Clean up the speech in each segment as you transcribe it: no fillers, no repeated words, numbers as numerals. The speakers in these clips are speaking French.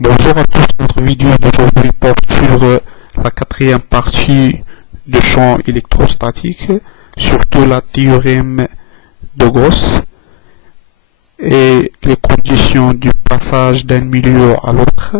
Bonjour à tous, notre vidéo d'aujourd'hui porte sur la quatrième partie de champ électrostatique, surtout la théorème de Gauss et les conditions du passage d'un milieu à l'autre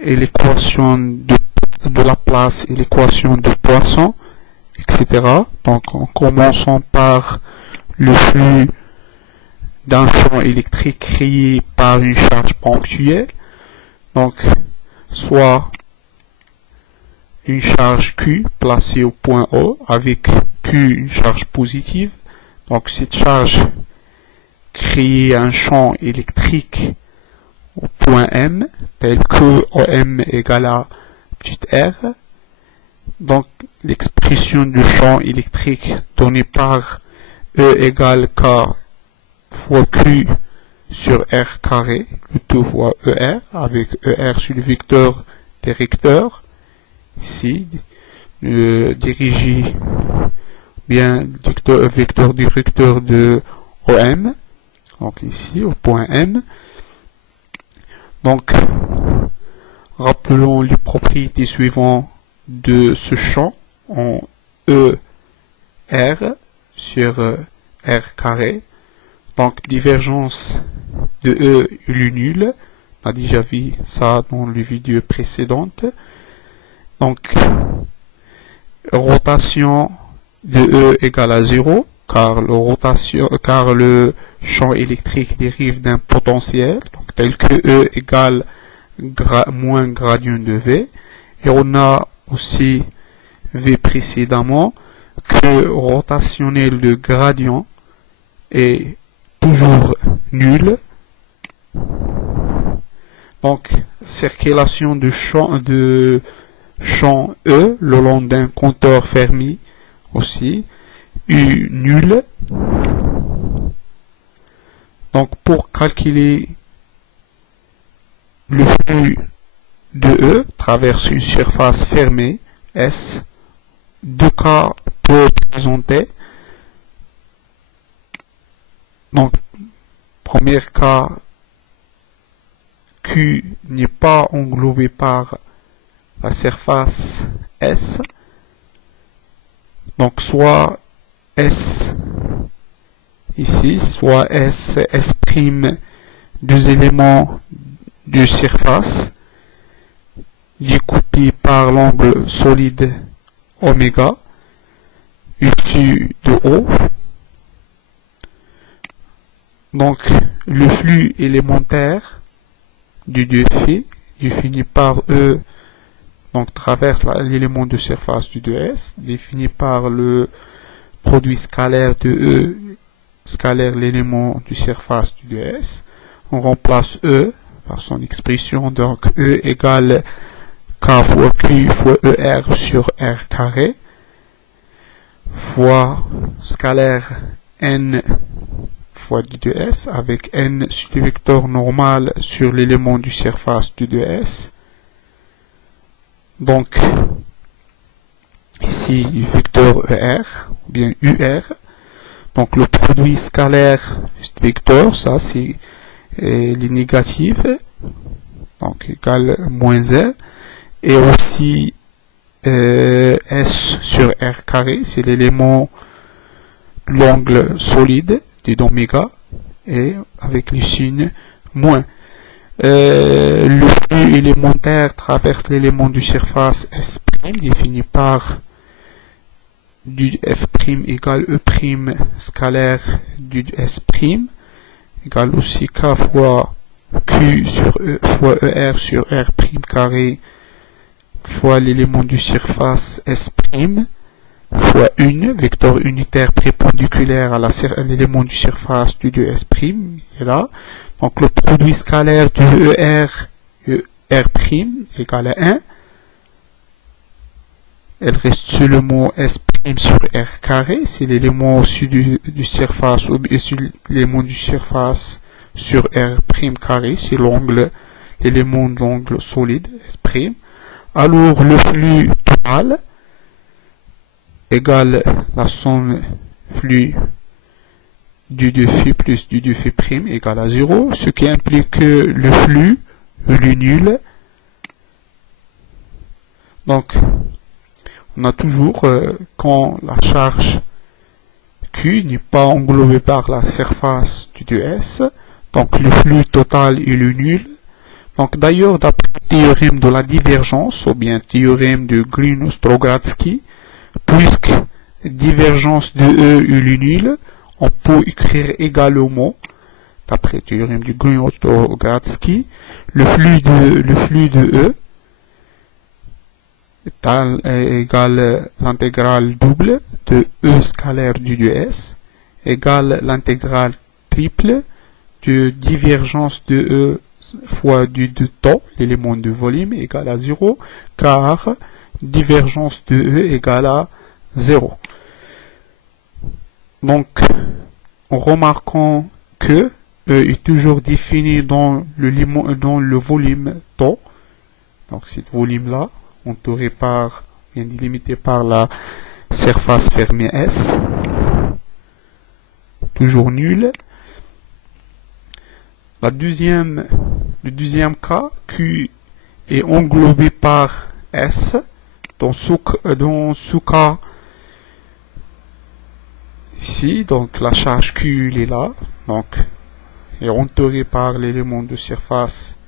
et l'équation de Laplace et l'équation de Poisson, etc. Donc en commençant par le flux d'un champ électrique créé par une charge ponctuelle. Donc, soit une charge Q placée au point O avec Q une charge positive. Donc, cette charge crée un champ électrique au point M, tel que OM égale à petit r. Donc, l'expression du champ électrique donnée par E égale K fois Q sur R carré, le tout fois ER, avec ER sur le vecteur directeur, ici, dirigé bien vecteur directeur de OM, donc ici, au point M. Donc, rappelons les propriétés suivantes de ce champ en ER sur R carré. Donc, divergence de E est le nul. On a déjà vu ça dans les vidéos précédentes. Donc, rotation de E égale à 0, car le champ électrique dérive d'un potentiel, donc tel que E égale moins gradient de V. Et on a aussi vu précédemment que rotationnel de gradient est toujours nul. Donc, circulation de champ E le long d'un compteur Fermi aussi, U nul. Donc, pour calculer le flux de E traverse une surface fermée, S, deux cas peuvent être présentés. Donc, premier cas, Q n'est pas englobé par la surface S. Donc, soit S ici, soit S' deux éléments de surface découpés par l'angle solide oméga au-dessus de O. Donc, le flux élémentaire du défini défini par E, donc traverse l'élément de surface du 2S, défini par le produit scalaire de E, scalaire l'élément de surface du 2S. On remplace E par son expression, donc E égale K fois Q fois ER sur R carré, fois scalaire N fois du 2S avec N sur le vecteur normal sur l'élément du surface du 2S. Donc, ici, le vecteur ER, ou bien UR. Donc, le produit scalaire du vecteur, ça c'est les négatifs, donc égal moins 1. Et aussi, S sur R carré, c'est l'élément de l'angle solide d'oméga, et avec le signe moins. Le flux élémentaire traverse l'élément de surface S', défini par du F' égale E' scalaire du S', égale aussi K fois Q sur E fois ER sur R' carré fois l'élément de surface S', fois 1, vecteur unitaire prépondiculaire à l'élément de surface du 2S', est là. Donc, le produit scalaire du ER, R' égale à 1. Elle reste seulement S' sur R carré, c'est l'élément au-dessus du surface, ou bien sur l'élément du surface sur R' carré, c'est l'élément de l'angle solide, S'. Alors, le flux total égale la somme flux du 2φ plus du 2φ' égale à 0, ce qui implique que le flux il est nul. Donc, on a toujours quand la charge Q n'est pas englobée par la surface du 2S, donc le flux total il est nul. Donc d'ailleurs, d'après le théorème de la divergence, ou bien théorème de Green-Ostrogatsky, puisque divergence de E il est nul, on peut écrire également, d'après le théorème de Green-Ostrogatsky, le flux de E égale l'intégrale double de E scalaire du 2S égale l'intégrale triple de divergence de E fois du temps, l'élément de volume, égale à 0, car divergence de E égale à 0. Donc, en remarquant que E est toujours défini dans le volume temps, donc ce volume-là, entouré par, bien délimité par la surface fermée S, toujours nul. Le deuxième cas, Q est englobé par S. Dans ce cas, ici, donc la charge Q est là, donc est entouré par l'élément de surface,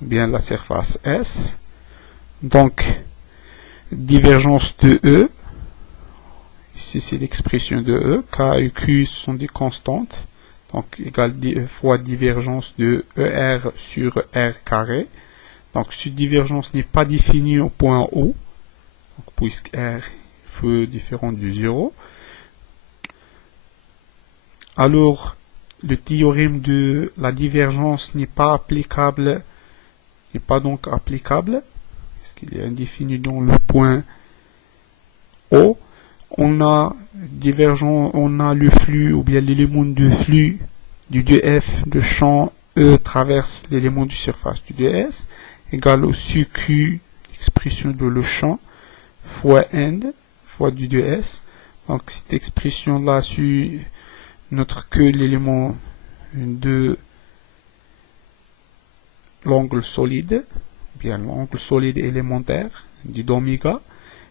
bien la surface S. Donc, divergence de E, ici c'est l'expression de E, K et Q sont des constantes, donc égale fois divergence de ER sur R carré. Donc, cette divergence n'est pas définie au point O, donc, puisque R est différent du 0. Alors, le théorème de la divergence n'est pas donc applicable, puisqu'il est indéfini dans le point O. On a le flux, ou bien l'élément de flux du 2F de champ E traverse l'élément de surface du 2S, égale au CQ, l'expression de le champ, fois N, fois du 2S. Donc cette expression-là suit notre que l'élément de l'angle solide, bien l'angle solide élémentaire du d'oméga,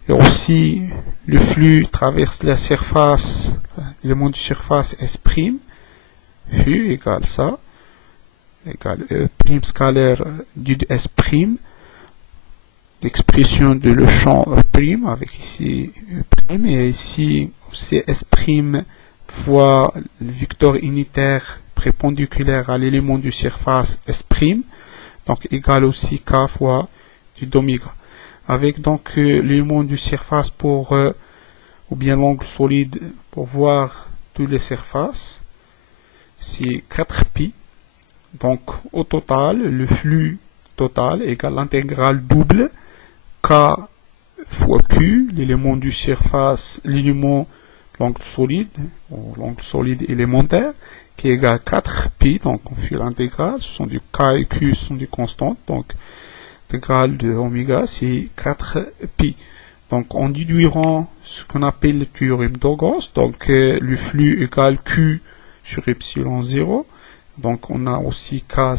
et aussi le flux traverse la surface, l'élément de surface S', flux égale ça, égale E' scalaire du S', l'expression de le champ E', avec ici E', et ici c'est S' fois le vecteur unitaire perpendiculaire à l'élément de surface S', donc égal aussi K fois du d'oméga. Avec donc l'élément de surface pour, ou bien l'angle solide pour voir toutes les surfaces, c'est 4pi. Donc au total, le flux total égale l'intégrale double K fois Q, l'élément du surface, l'angle solide élémentaire, qui est égal à 4pi, donc on fait l'intégrale, ce sont du K et Q, ce sont des constantes, donc l'intégrale de oméga, c'est 4pi. Donc en déduirant ce qu'on appelle le théorème de Gauss, donc le flux égale Q sur epsilon 0, donc on a aussi K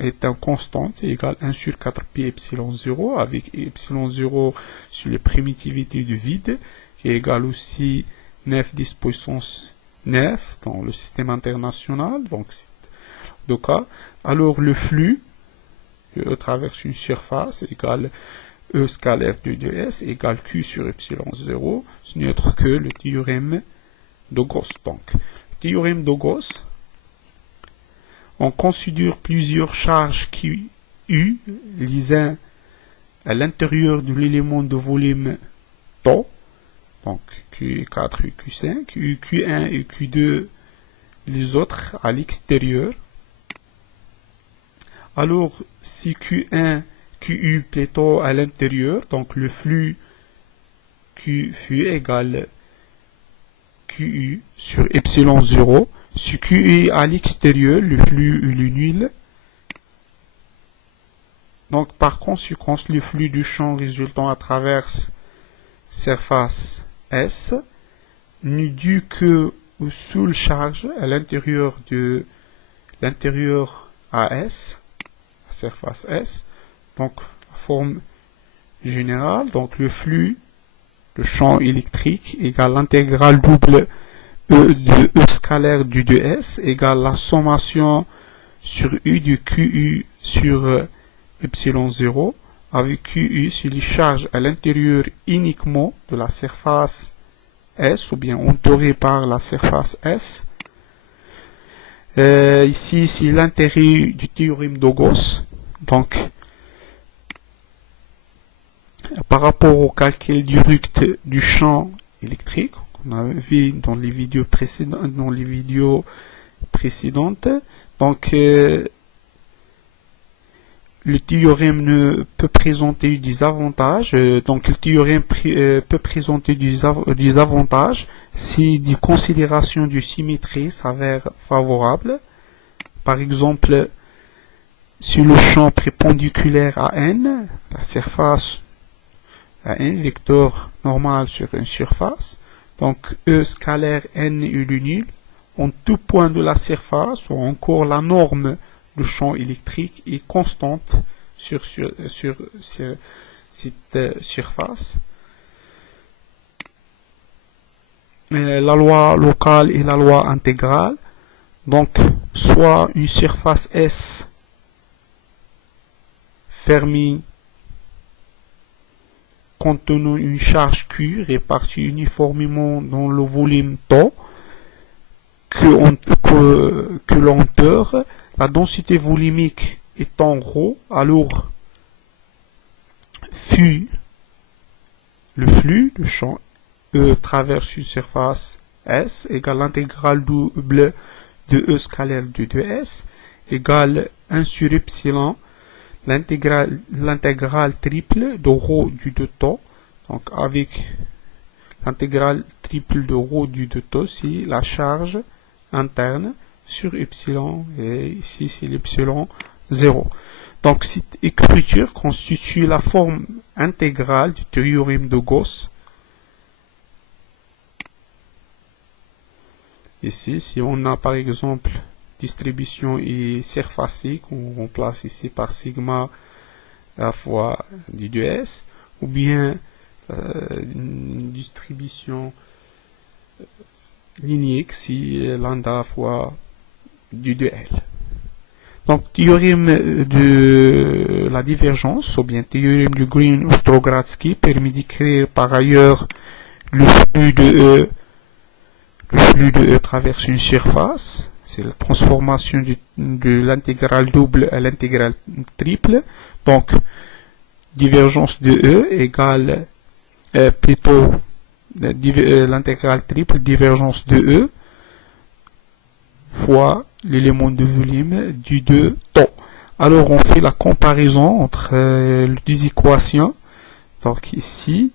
est un constante, égal 1 sur 4pi epsilon 0, avec epsilon 0 sur les primitivités du vide, qui est égal aussi 9 10 puissance 9 dans le système international, donc c'est le cas. Alors le flux E traverse une surface égale E scalaire de 2S égale Q sur epsilon 0, ce n'est autre que le théorème de Gauss. Donc, le théorème de Gauss, on considère plusieurs charges QU, les uns à l'intérieur de l'élément de volume τ, donc Q4 et Q5, Q1 et Q2, les autres à l'extérieur. Alors, si Q1, QU plutôt à l'intérieur, donc le flux Q fut égal QU sur epsilon 0. Si QU est à l'extérieur, le flux est nul. Donc, par conséquent, le flux du champ résultant à travers surface S n'est dû que aux seules charges à l'intérieur AS. la surface S. Donc, la forme générale, donc le flux de champ électrique égale l'intégrale double E de E scalaire du 2S égale la sommation sur U du QU sur epsilon 0 avec QU sur les charges à l'intérieur uniquement de la surface S ou bien entourée par la surface S. Ici, c'est l'intérêt du théorème de Gauss. Donc, par rapport au calcul direct du champ électrique, on a vu dans les vidéos précédentes, donc le théorème ne peut présenter des avantages. Donc le théorème peut présenter des avantages si des considérations de symétrie s'avèrent favorables. Par exemple, si le champ perpendiculaire à n, la surface à n, vecteur normal sur une surface, donc E scalaire n est le nul, en tout point de la surface, ou encore la norme de champ électrique est constante sur cette surface. La loi locale et la loi intégrale. Donc, soit une surface S fermée contenant une charge Q répartie uniformément dans le volume τ, que lenteur, la densité volumique étant ρ, alors le flux de champ E traverse une surface S égale l'intégrale double de E scalaire de 2S égale 1 sur epsilon l'intégrale triple de ρ du 2 τ. Donc avec l'intégrale triple de ρ du 2 τ, c'est la charge interne sur epsilon, et ici c'est l'epsilon 0. Donc cette écriture constitue la forme intégrale du théorème de Gauss. Ici, si on a par exemple distribution et surfacique, on remplace ici par sigma à la fois du 2S, ou bien une distribution linéique si lambda fois du 2L. Donc, théorème de la divergence, ou bien théorème du Green-Ostrogradsky, permet d'écrire par ailleurs le flux de E traverse une surface. C'est la transformation de l'intégrale double à l'intégrale triple. Donc, divergence de E égale plutôt l'intégrale triple, divergence de E fois l'élément de volume du 2 τ. Alors, on fait la comparaison entre les deux équations. Donc, ici,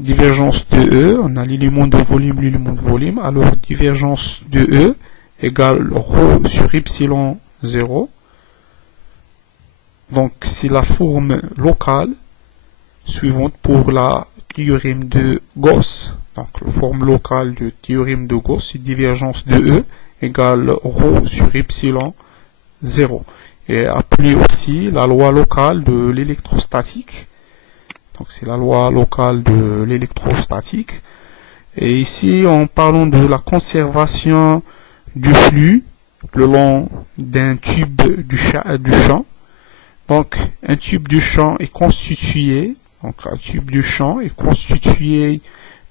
divergence de E, on a l'élément de volume. Alors, divergence de E égale ρ sur epsilon 0. Donc, c'est la forme locale suivante pour la théorème de Gauss. Donc, la forme locale du théorème de Gauss, c'est divergence de E égale ρ sur epsilon 0. Et appelée aussi la loi locale de l'électrostatique. Donc, c'est la loi locale de l'électrostatique. Et ici, en parlant de la conservation du flux le long d'un tube du champ. Donc, un tube du champ est constitué,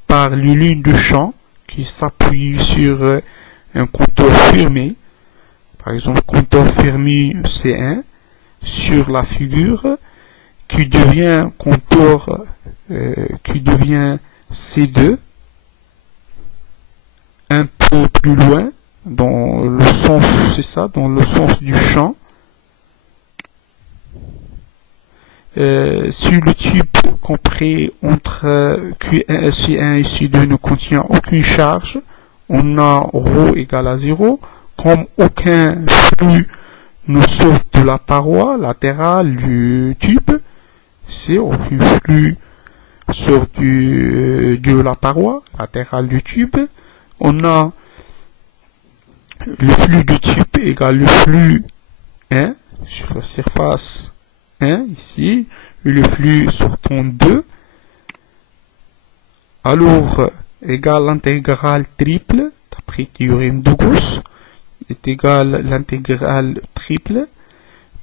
par les lignes du champ qui s'appuient sur un contour fermé. Par exemple, contour fermé C1 sur la figure qui devient contour, qui devient C2 un peu plus loin dans le sens, c'est ça, dans le sens du champ. Si le tube compris entre Q1, C1 et C2 ne contient aucune charge, on a ρ égale à 0. Comme aucun flux ne sort de la paroi latérale du tube, c'est aucun flux sort de la paroi latérale du tube, on a le flux du tube égale le flux 1 sur la surface 1 ici, et le flux sortant 2, alors égale l'intégrale triple, d'après théorème de Gauss, est égal l'intégrale triple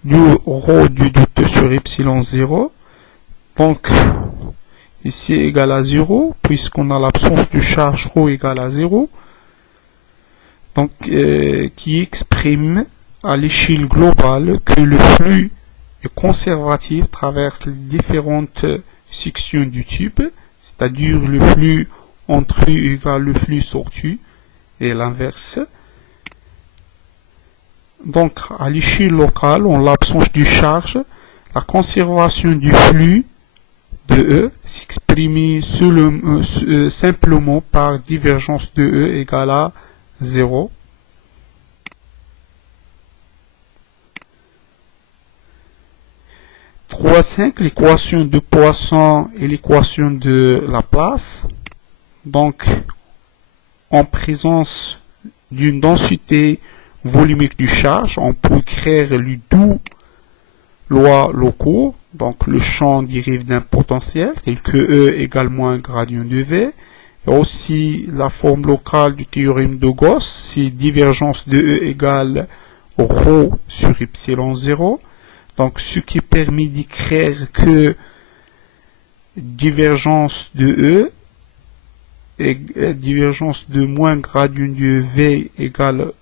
du rho du doute sur epsilon 0. Donc, ici égal à 0, puisqu'on a l'absence de charge rho égale à 0. Donc, qui exprime à l'échelle globale que le flux est conservatif traverse les différentes sections du tube, c'est-à-dire le flux entrée égale le flux sorti et l'inverse. Donc, à l'échelle locale, en l'absence de charge, la conservation du flux de E s'exprime simplement par divergence de E égale à 0. L'équation de Poisson et l'équation de Laplace. Donc, en présence d'une densité volumique du charge, on peut écrire les deux lois locaux. Donc, le champ dérive d'un potentiel, tel que E égale moins gradient de V. Et aussi, la forme locale du théorème de Gauss, c'est divergence de E égale rho sur epsilon 0. Donc, ce qui permet d'écrire que divergence de E et divergence de moins gradient de V égale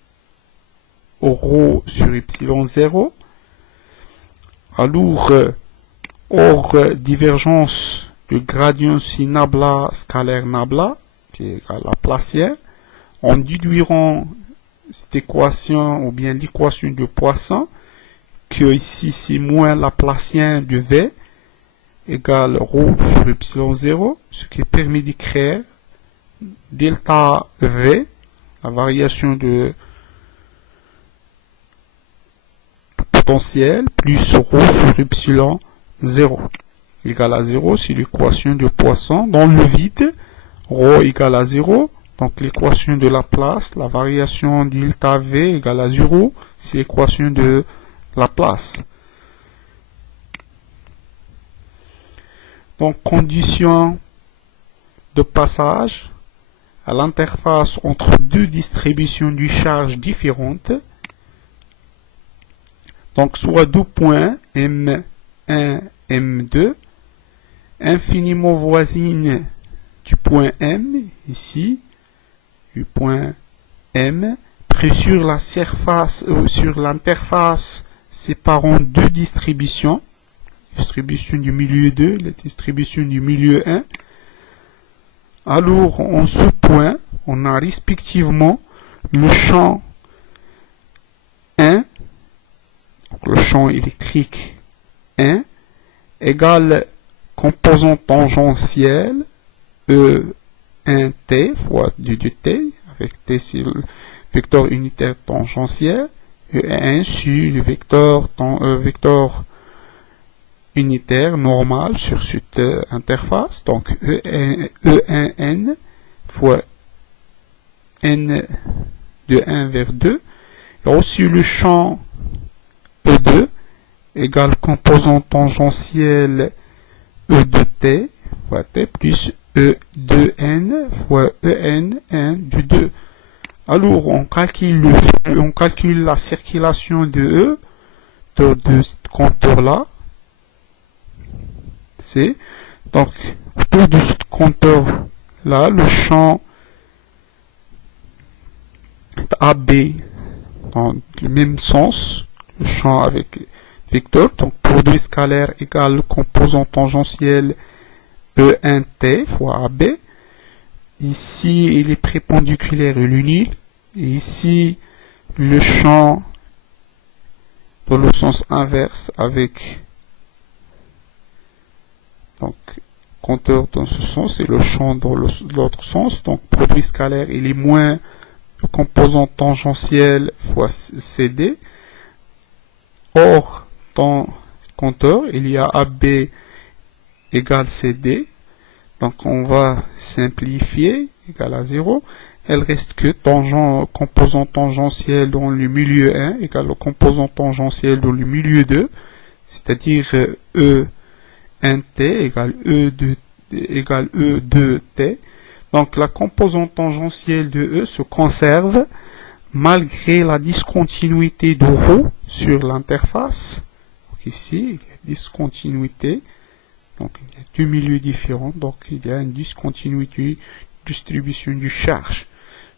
rho sur epsilon 0. Alors, hors divergence du gradient si nabla scalaire nabla, qui est égal à Laplacien, en déduirant cette équation ou bien l'équation de Poisson, que ici c'est moins Laplacien de V égale rho sur epsilon 0, ce qui permet d'écrire delta V, la variation de potentiel, plus rho sur epsilon 0 égale à 0, c'est l'équation de Poisson. Dans le vide, rho égale à 0, donc l'équation de Laplace, la variation du delta V égale à 0, c'est l'équation de Laplace. Donc, condition de passage à l'interface entre deux distributions de charge différentes. Donc, soit deux points M1, M2, infiniment voisines du point M, ici, du point M, pris sur la surface, sur l'interface séparant deux distributions, distribution du milieu 2, la distribution du milieu 1. Alors, en ce point, on a respectivement le champ 1, donc le champ électrique 1, égale composant tangentiel E1t fois 2t, avec t c'est le vecteur unitaire tangentiel, E1 sur le vecteur unitaire normal sur cette interface, donc E1n fois n de 1 vers 2, et aussi le champ E2 égale composant tangentiel E de t fois t plus E2n fois En1 du 2. Alors, on calcule la circulation de E de ce compteur-là. C'est donc autour de ce compteur-là, le champ AB dans le même sens, le champ avec vecteur, donc produit scalaire égale composant tangentiel E1t fois AB. Ici, il est perpendiculaire et l'unile. Et ici, le champ dans le sens inverse avec donc compteur dans ce sens et le champ dans l'autre sens. Donc, produit scalaire, il est moins le composant tangentiel fois CD. Or, dans compteur, il y a AB égale CD. Donc, on va simplifier, égal à 0. elle reste que composant tangentiel dans le milieu 1 égale le composant tangentiel dans le milieu 2, c'est-à-dire E1t égale E2t. Donc la composante tangentielle de E se conserve malgré la discontinuité de ρ sur l'interface. Donc ici, il y a discontinuité. Donc il y a deux milieux différents, donc il y a une discontinuité distribution du charge.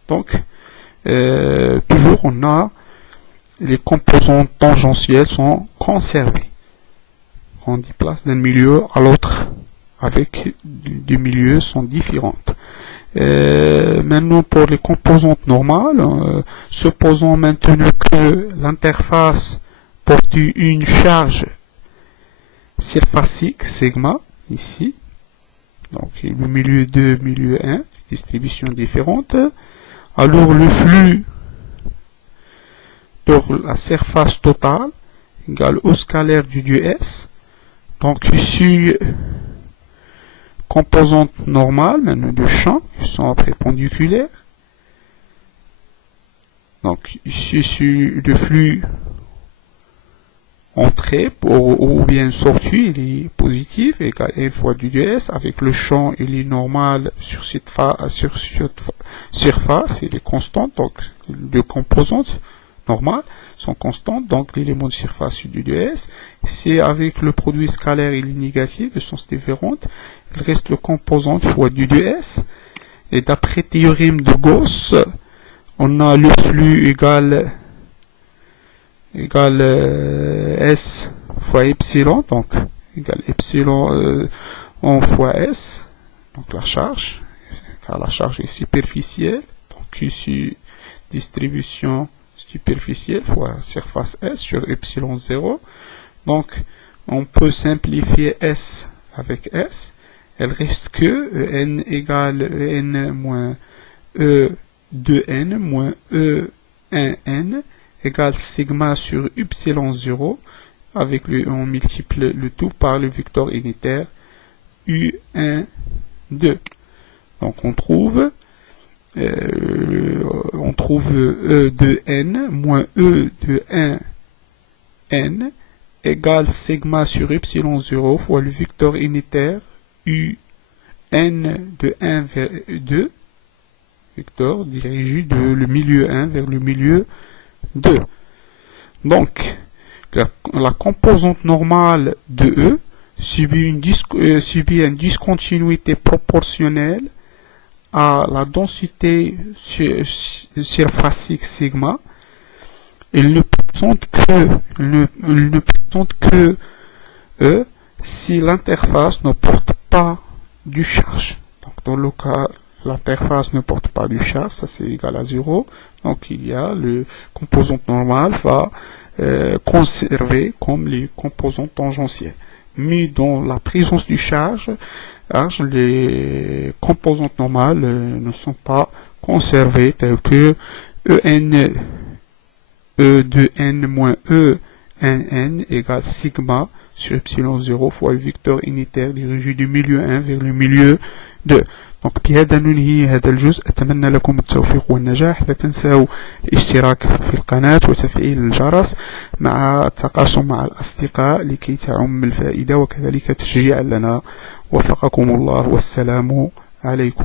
Donc toujours on a les composantes tangentielles sont conservées. On déplace d'un milieu à l'autre avec des milieux sont différentes. Maintenant pour les composantes normales, supposons maintenant que l'interface porte une charge surfacique sigma ici, donc le milieu 2, milieu 1, distribution différente. Alors le flux sur la surface totale égale au scalaire du dieu S. Donc ici composantes normales maintenant de champ qui sont perpendiculaires. Donc ici le flux entrée ou bien sortie, il est positif, égal N fois du ds, avec le champ, il est normal sur cette surface, il est constant, donc les deux composantes normales sont constantes, donc l'élément de surface du ds. Si avec le produit scalaire, il est négatif, de sens différente, il reste le composant fois du ds. Et d'après théorème de Gauss, on a le flux égal S fois epsilon, donc égal epsilon en fois S, donc la charge, car la charge est superficielle, donc ici distribution superficielle fois surface S sur epsilon 0, donc on peut simplifier S avec S, elle reste que N égale N moins E 2N moins E 1N égale sigma sur epsilon 0, avec on multiplie le tout par le vecteur unitaire U1, 2. Donc on trouve E de N moins E de 1N égale sigma sur epsilon 0 fois le vecteur unitaire UN de 1 vers 2, vecteur dirigé de le milieu 1 vers le milieu 2. Donc, la composante normale de E subit une discontinuité proportionnelle à la densité surfacique sigma. Elle ne présente que E si l'interface ne porte pas du charge. Donc, dans le cas l'interface ne porte pas du charge, ça c'est égal à 0, donc il y a le composante normale va conserver comme les composantes tangentielles. Mais dans la présence du charge, les composantes normales ne sont pas conservées, telles que E de n moins E 1n égale sigma sur epsilon 0 fois le vecteur unitaire dirigé du milieu 1 vers le milieu 2. Donc بهذا ننهي هذا الجزء، أتمنى لكم التوفيق والنجاح. لا تنسوا الاشتراك في القناة وتفعيل الجرس مع التقاسم مع الأصدقاء لكي تعم الفائدة وكذلك تشجيعا لنا. وفقكم الله والسلام عليكم.